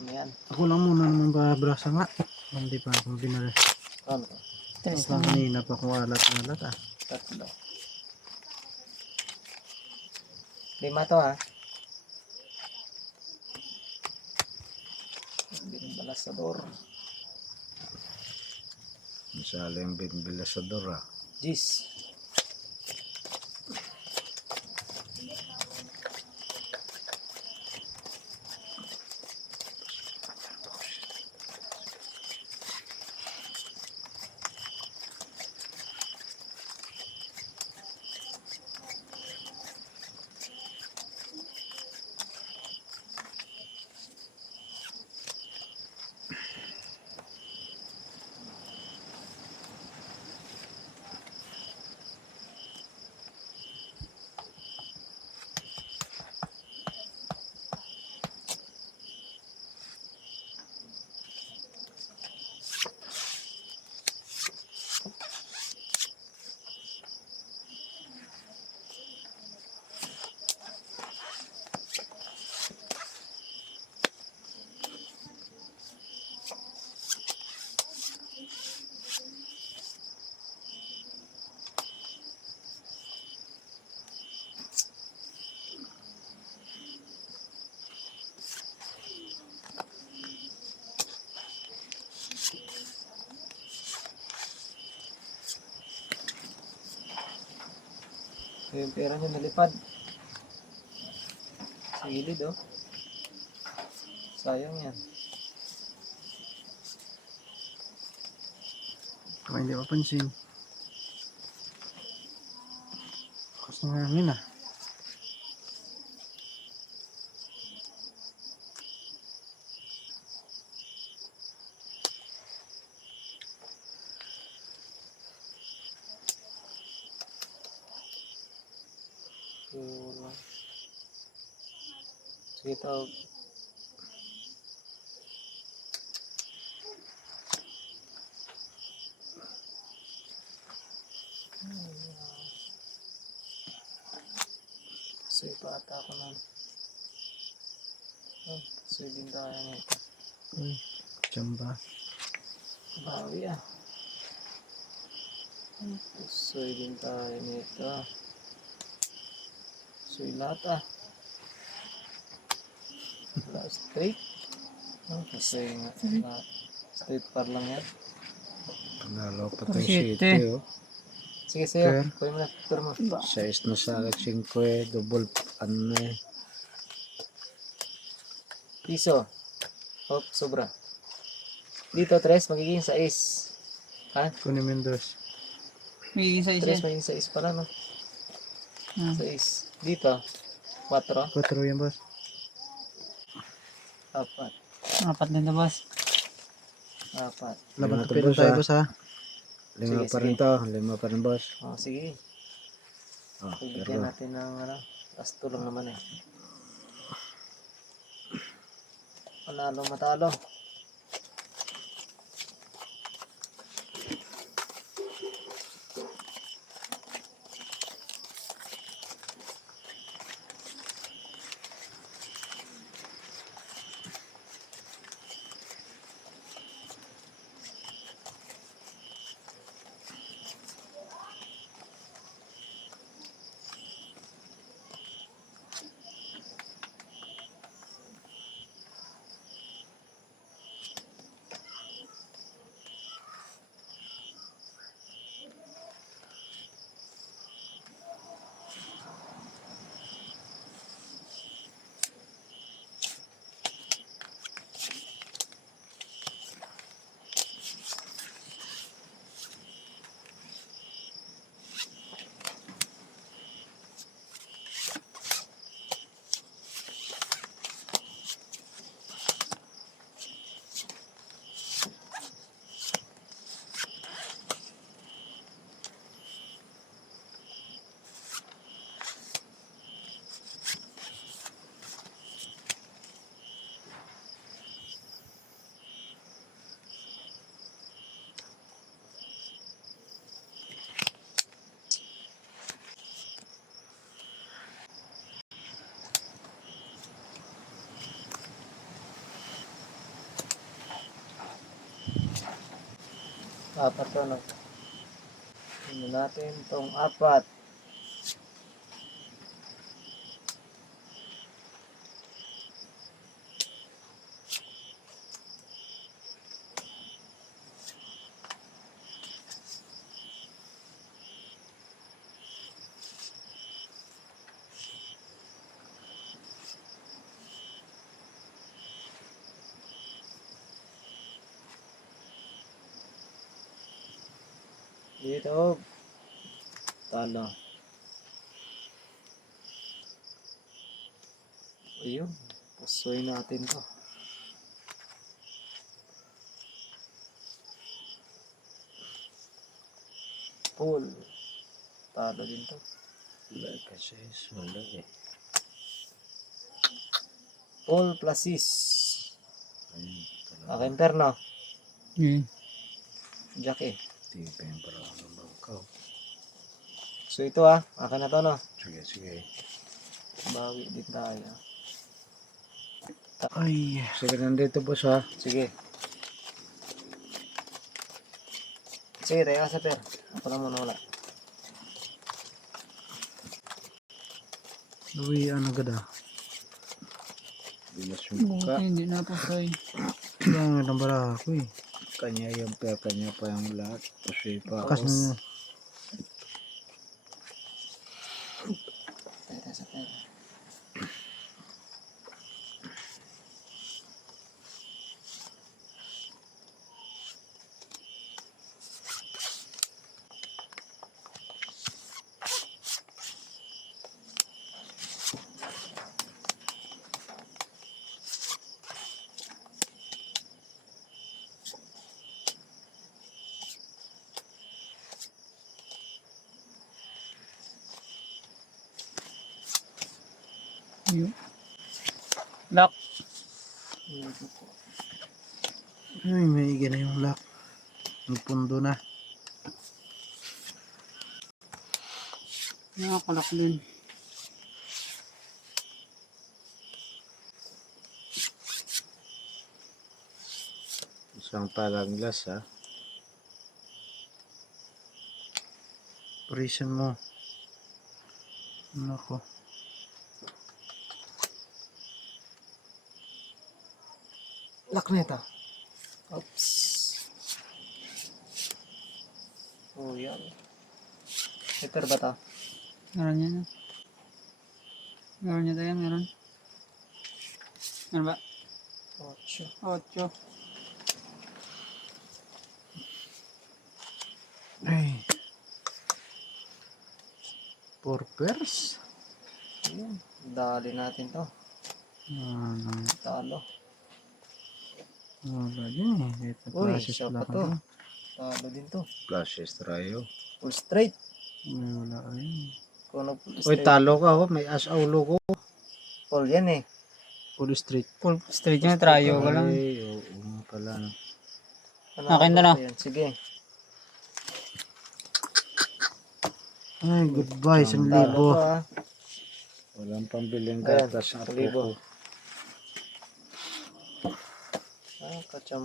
na yan. Ako lang muna naman babrasa nga. Hindi pa akong binala. Ano? Tapos lang kanina pa kung alat-alat ah. Tatlo. 5 to ha. Balasador. Masala yung balasador ah. Jis. Yung pera niya nalipad. Sa gilid oh. Sayang yan. Kung hindi mapansin. Kasi ng hangin ah. Sige tawag. Sige pa ata ako nun. Sige din tayo nito. Uy, tsamba. Bawi ah. Sige din tayo nito. Sige lahat ah. Wala straight. Kasi nga. Straight par lang yan. Panalo pa tayo city oh. Sige sa'yo. Per. Kunin mo na. Per mo. 6 na sa akin 5 eh. Double ano na eh. Piso. Hop, sobra. Dito, 3, magiging 6. Ha? Kunin mo yung dos. Magiging sa 3, isa. magiging 6 pala, no? Ah. 6. Dito, 4. 4 yan boss. 4. Apat na na boss. 4. Laban Lima to to, pero boss, tayo ah. boss ha. 5 Sige, pa rin sige. to. 5 pa rin boss. Oh, sige. Oh, Bigyan pero natin ng, last tulong naman eh. Panalo, matalo. Apat to, no? Ano natin tong apat. Dito. Talo. Ayun. Pusoy natin to. Pull. Talo din to. Wala kasi. Wala eh. Pull plus 6. Ayun. Talaga. Akin terno. Jack eh. Tipa yung parang ng bangkaw. So ito akin na to, no? Sige, sige. Bawi din tayo. Ay, Sige, nandito boss ha. Sige. Sige, tayo ka sa per. Ako lang muna wala. luwian agad Bilas yung Buti ka. hindi na pusoy. Lang ng bara ko eh. Kanya yung per, kanya pa yung lahat. Pusoy pa. Kas na Tayo sa per. Yun. Lock. Ay, may na yung lock. Nagpundo na. Nakakalak din. Isang palang glass ha. Parisan mo. Nako. Lock na ito. Oops. Oh, yan. Paper ba ito? Meron yan. Meron niya tayo, meron. Meron ba? 8. 8. Ay. Porpers. Yan. Dali natin to. Talo. Wala din eh. Ito Uy, process siya pa lang to. ako. Talo din to. Flashes trayo. Full straight. May wala ayun. Kung ano full Uy, straight. talo ka oh. May as-aulo ko. Full yan eh. Full straight. Full straight yun, tryo ka lang. Ay, oo nga pala. No. Ano Akin na ba na. yan? Sige. Ay, goodbye. Talo 1,000. to Walang pambiling Ayan, gatas ng 1,000. puko. Kacham